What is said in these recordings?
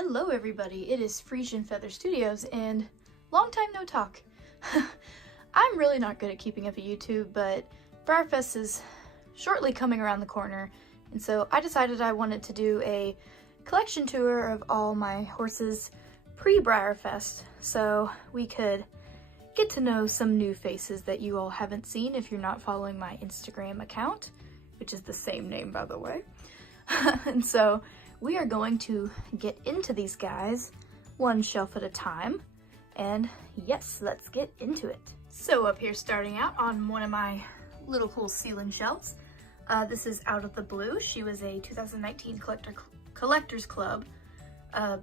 Hello everybody, it is Friesian Feather Studios and long time no talk. I'm really not good at keeping up a YouTube, but Breyerfest is shortly coming around the corner, and so I decided I wanted to do a collection tour of all my horses pre-Breyerfest so we could get to know some new faces that you all haven't seen if you're not following my Instagram account, which is the same name by the way. And so we are going to get into these guys one shelf at a time, and yes, let's get into it. So up here starting out on one of my little cool ceiling shelves, this is Out of the Blue. She was a 2019 Collectors Club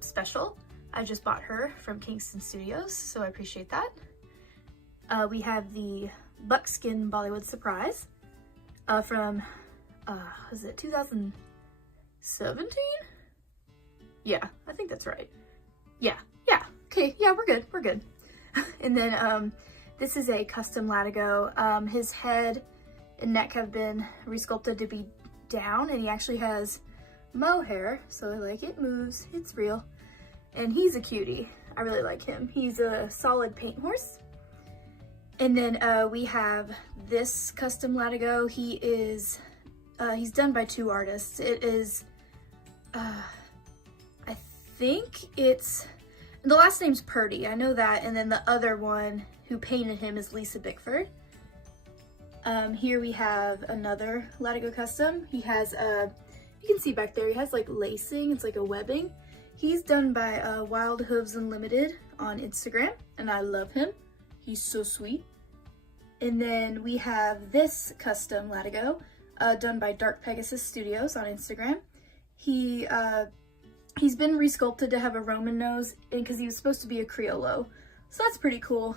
special. I just bought her from Kingston Studios, so I appreciate that. We have the Buckskin Bollywood Surprise from, was it 2017? Yeah, I think that's right. Yeah, okay, yeah, we're good. And then this is a custom Latigo. His head and neck have been resculpted to be down, and he actually has mohair, so like it moves, it's real. And he's a cutie. I really like him. He's a solid paint horse. And then we have this custom Latigo. He is, he's done by two artists. It is, I think it's, the last name's Purdy, I know that, and then the other one who painted him is Lisa Bickford. Here we have another Latigo custom. He has, you can see back there, he has like lacing, it's like a webbing. He's done by Wild Hooves Unlimited on Instagram, and I love him. He's so sweet. And then we have this custom Latigo, done by Dark Pegasus Studios on Instagram. He's been resculpted to have a Roman nose because he was supposed to be a Criollo. So that's pretty cool.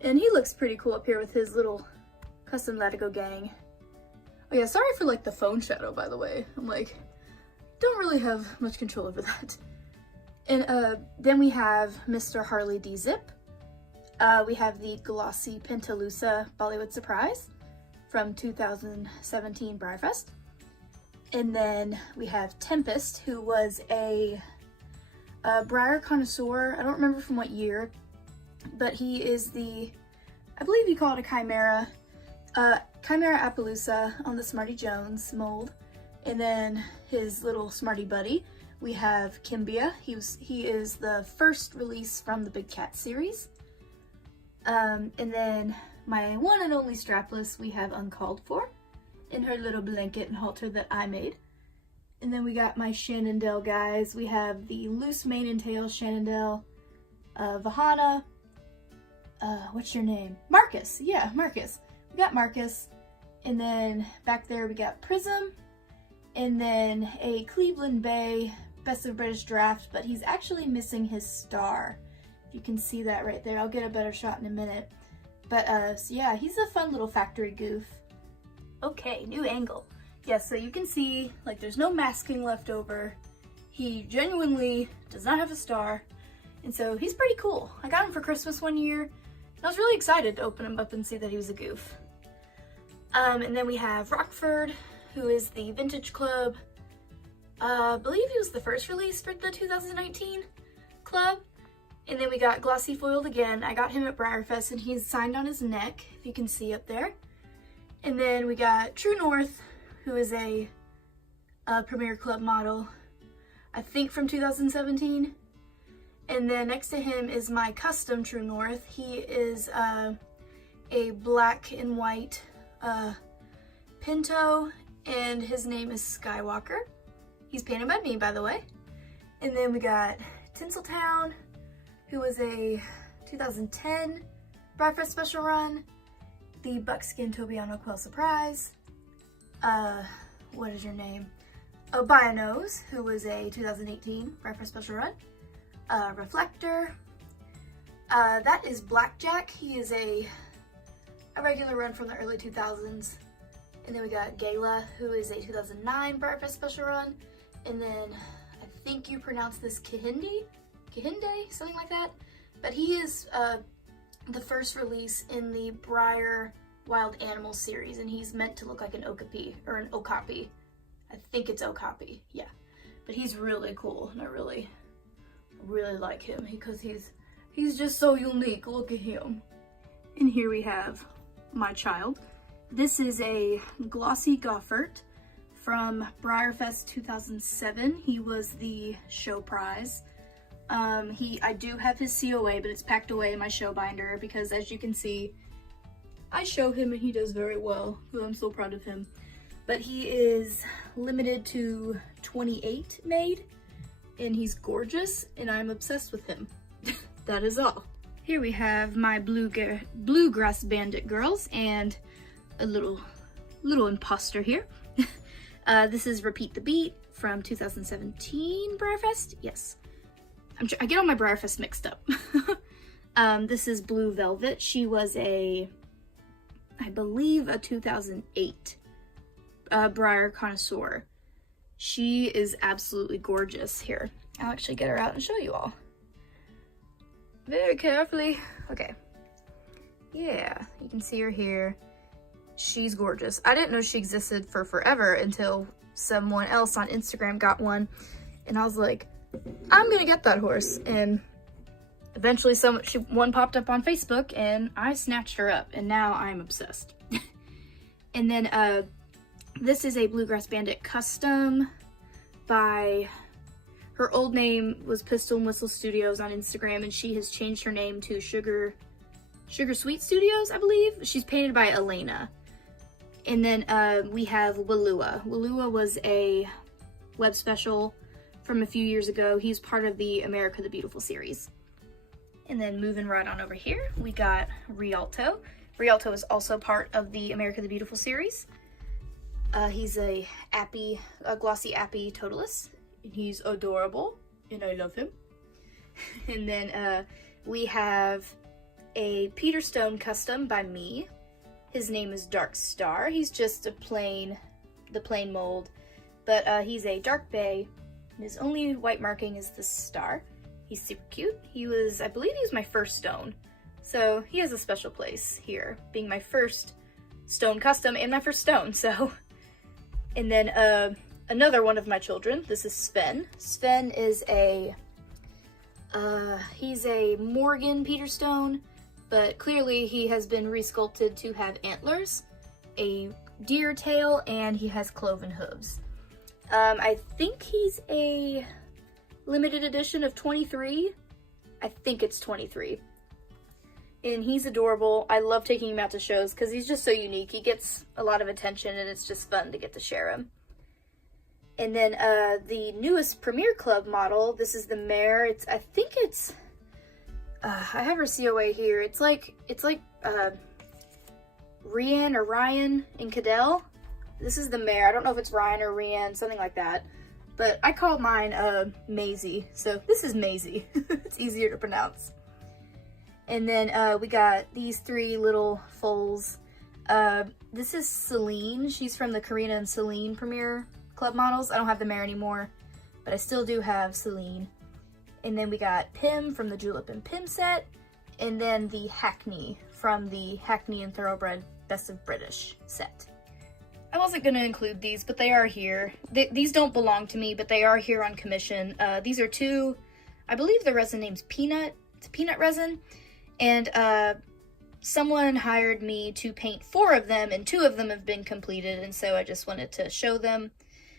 And he looks pretty cool up here with his little custom Latigo gang. Oh yeah, sorry for like the phone shadow, by the way. I'm like, don't really have much control over that. And then we have Mr. Harley D. Zip. We have the glossy Pentalusa Bollywood Surprise from 2017 Breyerfest. And then we have Tempest, who was a Breyer connoisseur. I don't remember from what year, but he is the, I believe you call it a Chimera, Chimera Appaloosa on the Smarty Jones mold. And then his little Smarty buddy, we have Kimbia. He is the first release from the Big Cat series. And then my one and only strapless, we have Uncalled For in her little blanket and halter that I made. And then we got my Shenandoah guys. We have the loose mane and tail Shenandoah, Vahana, what's your name? Marcus, yeah, Marcus. We got Marcus. And then back there we got Prism, and then a Cleveland Bay Best of British Draft, but he's actually missing his star. If you can see that right there, I'll get a better shot in a minute. But so yeah, he's a fun little factory goof. Okay, new angle. Yes, so you can see, like, there's no masking left over. He genuinely does not have a star, and so he's pretty cool. I got him for Christmas one year, and I was really excited to open him up and see that he was a goof. And then we have Rockford, who is the Vintage Club. I believe he was the first release for the 2019 club. And then we got Glossy Foiled again. I got him at Breyerfest, and he's signed on his neck, if you can see up there. And then we got True North, who is a Premier Club model, I think from 2017. And then next to him is my custom True North. He is a black and white Pinto, and his name is Skywalker. He's painted by me, by the way. And then we got Tinseltown, who was a 2010 Breyerfest special run. The Buckskin Tobiano Quell Surprise. What is your name? Obianos, who was a 2018 Breyerfest special run. Reflector. That is Blackjack. He is a regular run from the early 2000s. And then we got Gala, who is a 2009 Breyerfest special run. And then I think you pronounce this Kahinde, something like that. But he is the first release in the Breyer Wild Animals series, and he's meant to look like an Okapi, or an Okapi. I think it's Okapi, yeah. But he's really cool, and I really really like him because he's just so unique. Look at him. And here we have my child. This is a glossy Goffert from Breyer Fest 2007. He was the show prize. I do have his COA, but it's packed away in my show binder because, as you can see, I show him and he does very well. So I'm so proud of him. But he is limited to 28 made, and he's gorgeous, and I'm obsessed with him. That is all. Here we have my bluegrass bandit girls and a little imposter here. This is Repeat the Beat from 2017 Breyerfest. Yes. I get all my Breyerfest mixed up. This is Blue Velvet. She was I believe a 2008 Breyer connoisseur. She is absolutely gorgeous. Here, I'll actually get her out and show you all. Very carefully. Okay. Yeah, you can see her here. She's gorgeous. I didn't know she existed for forever until someone else on Instagram got one. And I was like, I'm gonna get that horse. And eventually one popped up on Facebook and I snatched her up. And now I'm obsessed. And then this is a Bluegrass Bandit custom by... Her old name was Pistol and Whistle Studios on Instagram, and she has changed her name to Sugar Sweet Studios, I believe. She's painted by Elena. And then we have Walua. Walua was a web special from a few years ago. He's part of the America the Beautiful series. And then moving right on over here, we got Rialto. Rialto is also part of the America the Beautiful series. He's a glossy appy totalus. He's adorable, and I love him. And then we have a Peter Stone custom by me. His name is Dark Star. He's just the plain mold, but he's a dark bay. And his only white marking is the star. He's super cute. I believe he was my first stone, so he has a special place here, being my first stone custom and my first stone. So, and then another one of my children, this is Sven. Sven is he's a Morgan Peter Stone, but clearly he has been resculpted to have antlers, a deer tail, and he has cloven hooves. I think he's a limited edition of 23. I think it's 23. And he's adorable. I love taking him out to shows because he's just so unique. He gets a lot of attention and it's just fun to get to share him. And then the newest Premier Club model, this is the mare. I think it's I have her COA here. It's like Rian or Ryan and Cadell. This is the mare. I don't know if it's Ryan or Rian, something like that. But I call mine Maisie. So this is Maisie. It's easier to pronounce. And then we got these three little foals. This is Celine. She's from the Karina and Celine Premier Club models. I don't have the mare anymore, but I still do have Celine. And then we got Pim from the Julep and Pim set, and then the Hackney from the Hackney and Thoroughbred Best of British set. I wasn't going to include these, but they are here. These don't belong to me, but they are here on commission. These are two, I believe the resin name's Peanut. It's peanut resin. And someone hired me to paint 4 of them, and 2 of them have been completed, and so I just wanted to show them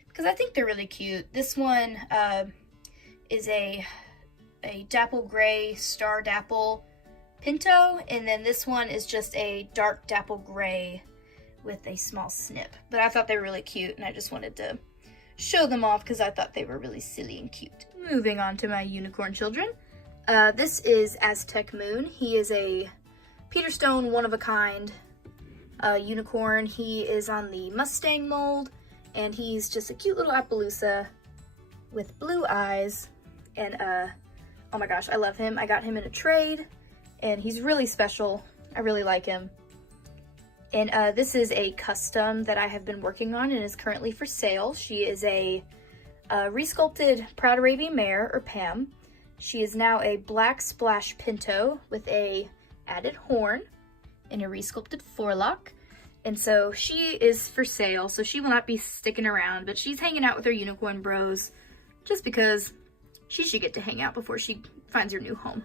because I think they're really cute. This one is a dapple gray star dapple pinto, and then this one is just a dark dapple gray with a small snip. But I thought they were really cute, and I just wanted to show them off because I thought they were really silly and cute. Moving on to my unicorn children. This is Aztec Moon. He is a Peter Stone one-of-a-kind unicorn. He is on the Mustang mold, and he's just a cute little Appaloosa with blue eyes. And oh my gosh, I love him. I got him in a trade, and he's really special. I really like him. And this is a custom that I have been working on and is currently for sale. She is a resculpted Proud Arabian mare, or Pam. She is now a black splash pinto with a added horn and a resculpted forelock. And so she is for sale, so she will not be sticking around, but she's hanging out with her unicorn bros just because she should get to hang out before she finds her new home.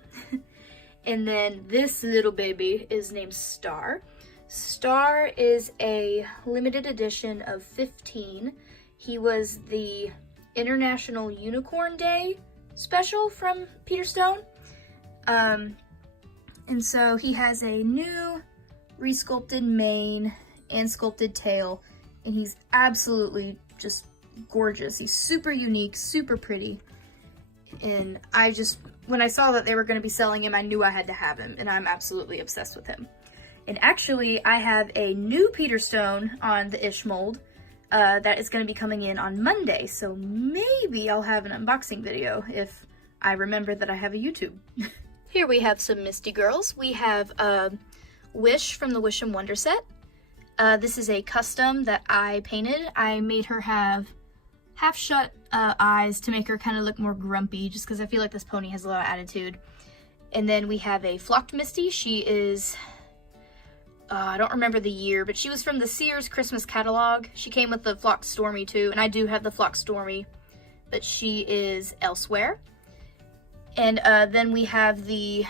And then this little baby is named Star. Star is a limited edition of 15. He was the International Unicorn Day special from Peter Stone. And so he has a new resculpted mane and sculpted tail, and he's absolutely just gorgeous. He's super unique, super pretty. And when I saw that they were going to be selling him, I knew I had to have him, and I'm absolutely obsessed with him. And actually, I have a new Peter Stone on the Ish mold that is going to be coming in on Monday, so maybe I'll have an unboxing video if I remember that I have a YouTube. Here we have some Misty girls. We have Wish from the Wish and Wonder set. This is a custom that I painted. I made her have half-shut eyes to make her kind of look more grumpy, just because I feel like this pony has a lot of attitude. And then we have a flocked Misty. She is, I don't remember the year, but she was from the Sears Christmas catalog. She came with the flocked Stormy too, and I do have the flocked Stormy, but she is elsewhere. And then we have the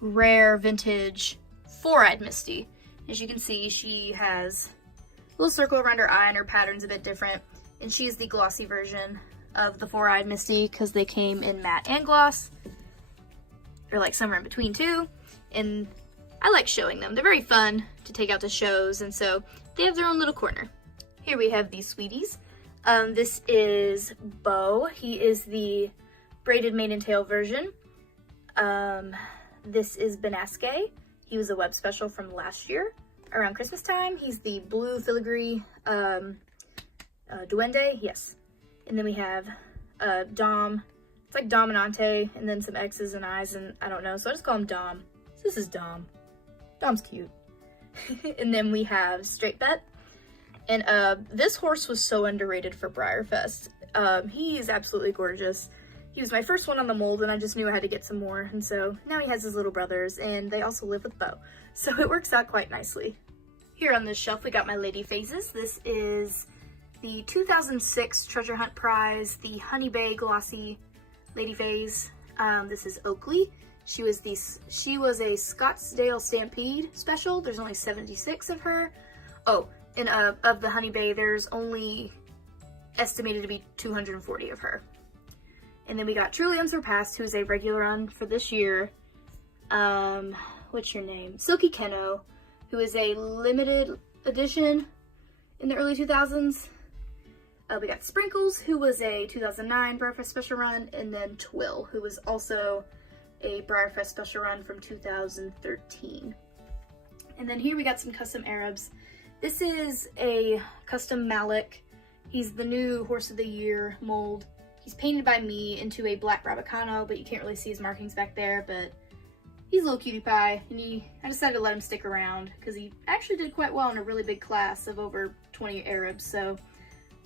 rare vintage four-eyed Misty. As you can see, she has a little circle around her eye and her pattern's a bit different. And she's the glossy version of the four-eyed Misty because they came in matte and gloss. Or like somewhere in between too. And I like showing them. They're very fun to take out to shows, and so they have their own little corner. Here we have these sweeties. This is Bo. He is the braided mane and tail version. This is Benaske. He was a web special from last year around Christmas time. He's the blue filigree duende, yes. And then we have Dom. It's like Dominante, and then some X's and I's, and I don't know, so I just call him Dom. So this is Dom. Dom's cute. And then we have Straight Bet. And this horse was so underrated for Breyer Fest. He is absolutely gorgeous. He was my first one on the mold, and I just knew I had to get some more. And so now he has his little brothers, and they also live with Bo. So it works out quite nicely. Here on this shelf, we got my lady phases. This is the 2006 Treasure Hunt Prize, the Honey Bay Glossy Lady Phase. This is Oakley. She was a Scottsdale Stampede special. There's only 76 of her. Oh, and of the Honey Bay, there's only estimated to be 240 of her. And then we got Truly Unsurpassed, who's a regular on for this year. What's your name? Silky Keno, who is a limited edition in the early 2000s. We got Sprinkles, who was a 2009 Breyerfest special run, and then Twill, who was also a Breyerfest special run from 2013. And then here we got some custom Arabs. This is a custom Malik. He's the new Horse of the Year mold. He's painted by me into a black Rabicano, but you can't really see his markings back there, but he's a little cutie pie, and I decided to let him stick around because he actually did quite well in a really big class of over 20 Arabs, so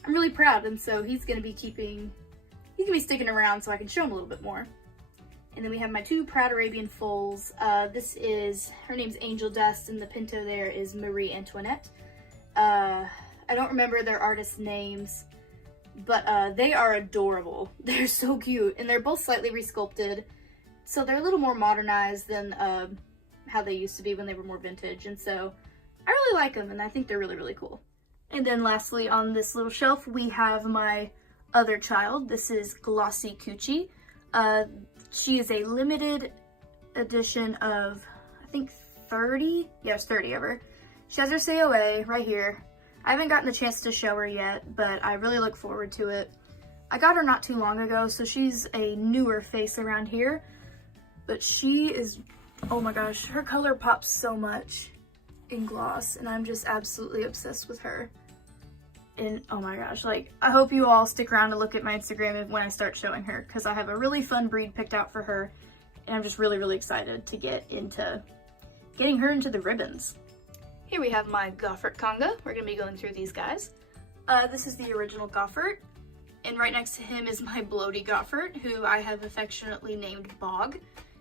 I'm really proud, and so he's gonna be sticking around so I can show him a little bit more. And then we have my two Proud Arabian foals. Her name's Angel Dust, and the pinto there is Marie Antoinette. I don't remember their artists' names, but they are adorable. They're so cute, and they're both slightly resculpted, so they're a little more modernized than how they used to be when they were more vintage, and so I really like them, and I think they're really, really cool. And then lastly, on this little shelf, we have my other child. This is Glossy Coochie. She is a limited edition of, I think 30? Yes, 30 of her. She has her COA right here. I haven't gotten the chance to show her yet, but I really look forward to it. I got her not too long ago, so she's a newer face around here. But she is, oh my gosh, her color pops so much in gloss, and I'm just absolutely obsessed with her. And oh my gosh, like, I hope you all stick around to look at my Instagram when I start showing her, because I have a really fun breed picked out for her, and I'm just really, really excited to getting her into the ribbons. Here we have my Goffert Conga. We're gonna be going through these guys. This is the original Goffert, and right next to him is my Bloaty Goffert, who I have affectionately named Bog.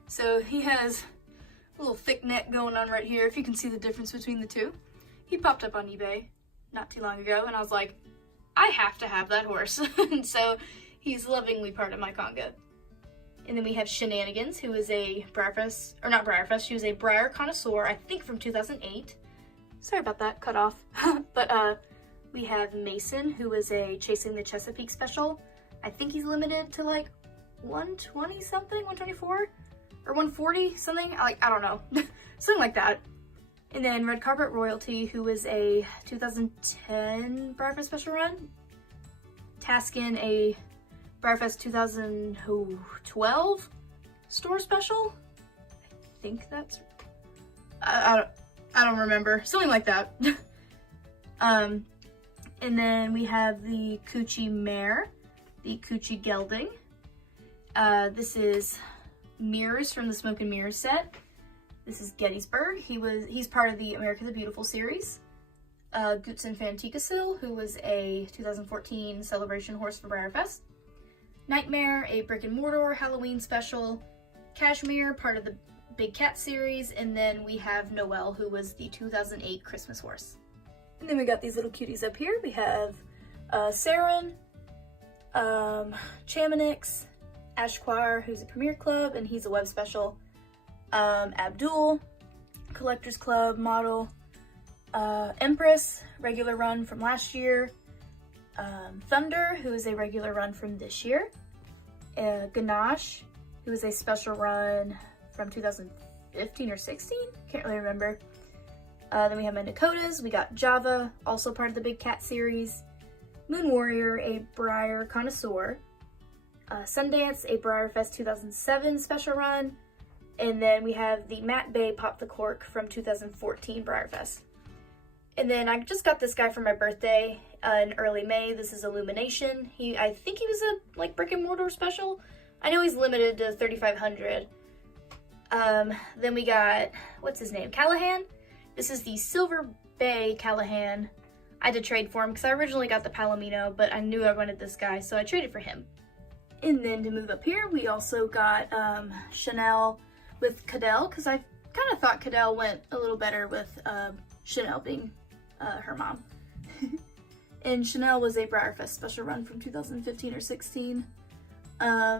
So he has a little thick neck going on right here, if you can see the difference between the two. He popped up on eBay not too long ago, and I was like, I have to have that horse. And so he's lovingly part of my Conga. And then we have Shenanigans, who is a Breyerfest, or not Breyerfest, she was a Breyer connoisseur, I think from 2008. Sorry about that, cut off. But we have Mason, who is a Chasing the Chesapeake special. I think he's limited to like 120 something, 124 or 140 something. I don't know, something like that. And then Red Carpet Royalty, who is a 2010 Breyerfest special run. Taskin, a Breyerfest 2012 store special. I think that's, I don't remember, something like that. And then we have the Coochie Mare, the Coochie Gelding. This is Mirrors from the Smoke and Mirrors set. This is Gettysburg. He's part of the America the Beautiful series. Gutzen Fanticasil, who was a 2014 celebration horse for Breyerfest. Nightmare, a brick and mortar Halloween special. Cashmere, part of the Big Cat series. And then we have Noel, who was the 2008 Christmas horse. And then we got these little cuties up here. We have Saren, Chamonix, Ashquar, who's a Premier Club, and he's a web special. Abdul, Collectors Club model. Empress, regular run from last year. Thunder, who is a regular run from this year. Ganache, who is a special run from 2015 or 16, can't really remember. Then we have my Nakotas. We got Java, also part of the Big Cat series. Moon Warrior, a Breyer connoisseur. Sundance, a Breyerfest 2007 special run. And then we have the Matt Bay Pop the Cork from 2014 Breyerfest. And then I just got this guy for my birthday in early May. This is Illumination. I think he was a brick and mortar special. I know he's limited to 3,500. Then we got, what's his name? Callahan. This is the Silver Bay Callahan. I had to trade for him because I originally got the Palomino, but I knew I wanted this guy, so I traded for him. And then to move up here, we also got Chanel with Cadell, because I kind of thought Cadell went a little better with Chanel being her mom. And Chanel was a Breyerfest special run from 2015 or 16.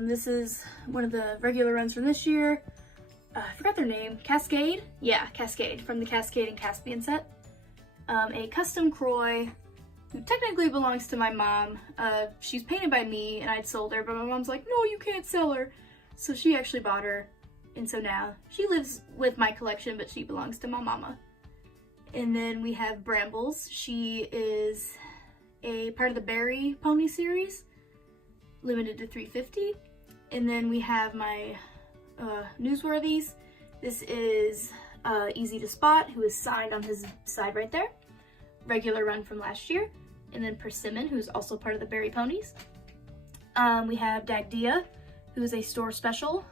This is one of the regular runs from this year. I forgot their name. Cascade? Yeah, Cascade, from the Cascade and Caspian set. A custom Croy, who technically belongs to my mom. She's painted by me, and I'd sold her, but my mom's like, no, you can't sell her. So she actually bought her, and so now she lives with my collection, but she belongs to my mama. And then we have Brambles. She is a part of the Berry Pony series, limited to 350. And then we have my Newsworthies. This is Easy to Spot, who is signed on his side right there. Regular run from last year. And then Persimmon, who's also part of the Berry Ponies. We have Dagdia, who is a store special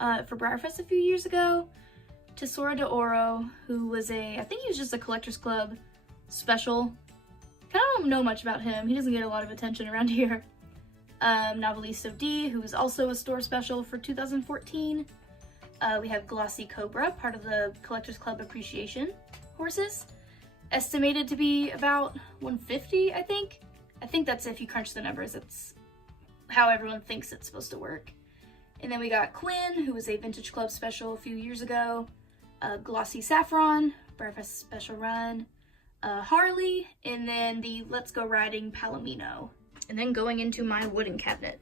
for Breyerfest a few years ago. Tesoro de Oro, who was I think he was just a Collectors Club special. Kind of don't know much about him. He doesn't get a lot of attention around here. Novelisto D, who was also a store special for 2014. We have Glossy Cobra, part of the Collectors Club Appreciation horses. Estimated to be about 150, I think. I think that's if you crunch the numbers. It's how everyone thinks it's supposed to work. And then we got Quinn, who was a Vintage Club special a few years ago. Glossy Saffron, Breyerfest special run. Harley, and then the Let's Go Riding Palomino. And then going into my wooden cabinet.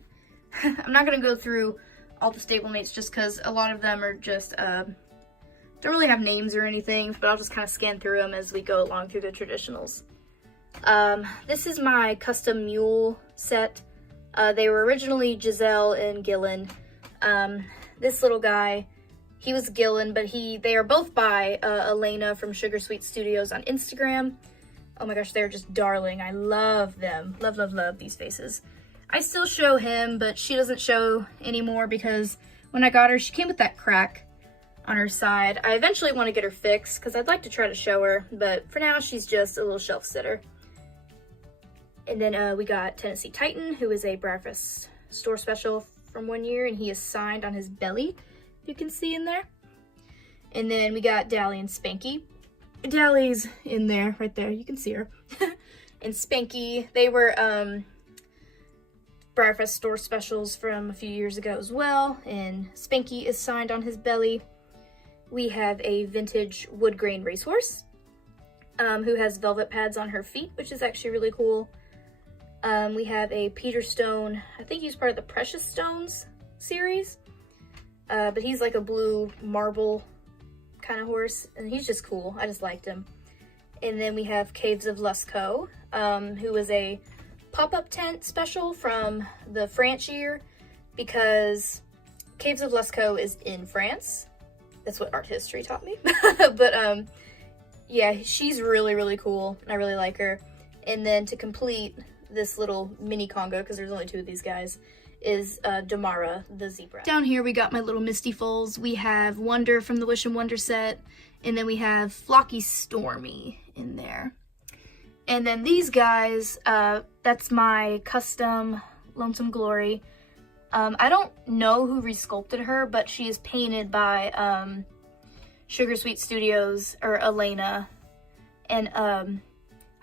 I'm not going to go through all the stablemates just because a lot of them are just, don't really have names or anything, but I'll just kind of scan through them as we go along through the traditionals. This is my custom mule set. They were originally Giselle and Gillen. This little guy, he was Gillen, but they are both by Elena from Sugar Sweet Studios on Instagram. Oh my gosh, they're just darling. I love them. Love, love, love these faces. I still show him, but she doesn't show anymore because when I got her, she came with that crack on her side. I eventually want to get her fixed because I'd like to try to show her, but for now she's just a little shelf sitter. And then we got Tennessee Titan, who is a Breyerfest store special from one year, and he is signed on his belly, you can see in there. And then we got Dally and Spanky. Dally's in there, right there, you can see her. And Spanky, they were Breyerfest store specials from a few years ago as well, and Spanky is signed on his belly. We have a vintage wood grain racehorse who has velvet pads on her feet, which is actually really cool. We have a Peter Stone, I think he's part of the Precious Stones series, but he's like a blue marble kind of horse, and he's just cool. I just liked him. And then we have Caves of Lusco, who is a pop-up tent special from the France year, because Caves of Lusco is in France. That's what art history taught me. But yeah, she's really, really cool. I really like her. And then to complete this little mini Conga, because there's only 2 of these guys, is Damara, the zebra. Down here we got my little Misty foals. We have Wonder from the Wish and Wonder set, and then we have Flocky Stormy in there. And then these guys, that's my custom Lonesome Glory. I don't know who resculpted her, but she is painted by Sugar Sweet Studios, or Elena. And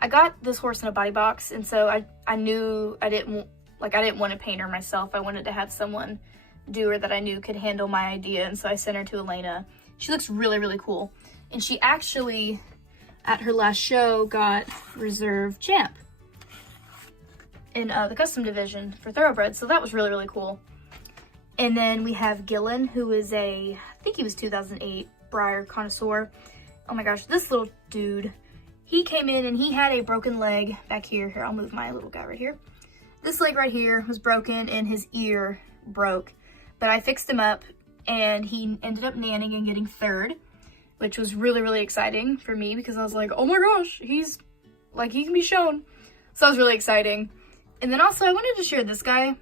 I got this horse in a body box, and so I knew I didn't want to paint her myself. I wanted to have someone do her that I knew could handle my idea, and so I sent her to Elena. She looks really, really cool. And she actually, at her last show, got Reserve Champ in the custom division for thoroughbreds, so that was really, really cool. And then we have Gillen, who is I think he was 2008 Breyer connoisseur. Oh my gosh, this little dude. He came in and he had a broken leg back here. Here, I'll move my little guy right here. This leg right here was broken and his ear broke, but I fixed him up and he ended up nanning and getting 3rd, which was really, really exciting for me because I was like, oh my gosh, he's like, he can be shown. So that was really exciting. And then also I wanted to share this guy.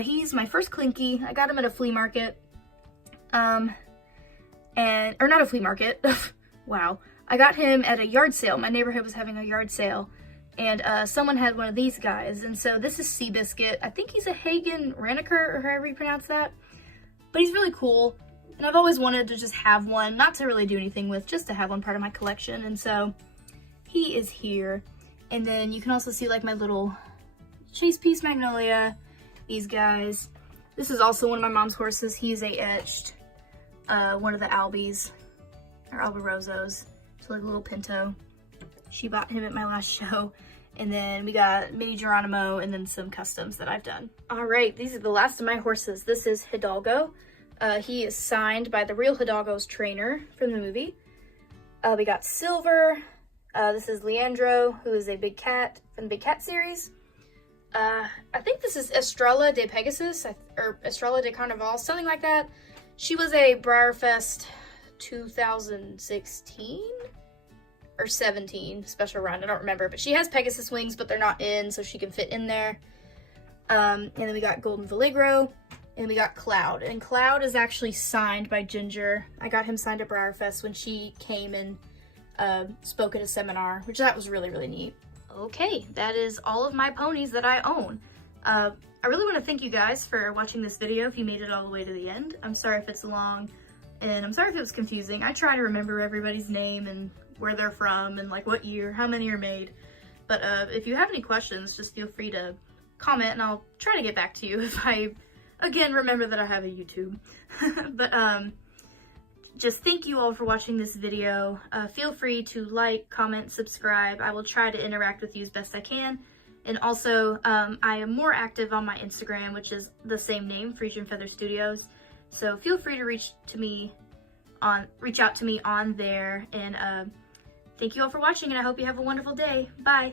He's my first Clinky. I got him at a flea market. Or not a flea market. Wow. I got him at a yard sale. My neighborhood was having a yard sale, and someone had one of these guys. And so this is Seabiscuit. I think he's a Hagen Raniker, or however you pronounce that. But he's really cool, and I've always wanted to just have one, not to really do anything with, just to have one part of my collection. And so he is here. And then you can also see like my little Chase Piece Magnolia, these guys. This is also one of my mom's horses. He's a etched, one of the Albies, or Albarozos. So like a little Pinto. She bought him at my last show. And then we got Mini Geronimo and then some customs that I've done. All right, these are the last of my horses. This is Hidalgo. He is signed by the real Hidalgo's trainer from the movie. We got Silver. This is Leandro, who is a big cat from the Big Cat series. I think this is Estrella de Pegasus, or Estrella de Carnaval, something like that. She was a Breyerfest 2016 or 17 special run, I don't remember, but she has Pegasus wings, but they're not in, so she can fit in there. And then we got Golden Valigro, and we got Cloud, and Cloud is actually signed by Ginger. I got him signed at Breyerfest when she came and spoke at a seminar, which that was really, really neat. Okay, that is all of my ponies that I own. I really want to thank you guys for watching this video if you made it all the way to the end. I'm sorry if it's long, and I'm sorry if it was confusing. I try to remember everybody's name and where they're from and like what year, how many are made. But if you have any questions, just feel free to comment and I'll try to get back to you if I, again, remember that I have a YouTube. But just thank you all for watching this video. Feel free to like, comment, subscribe. I will try to interact with you as best I can. And also, I am more active on my Instagram, which is the same name, Friesian Feather Studios. So feel free to reach out to me on there. And thank you all for watching, and I hope you have a wonderful day. Bye.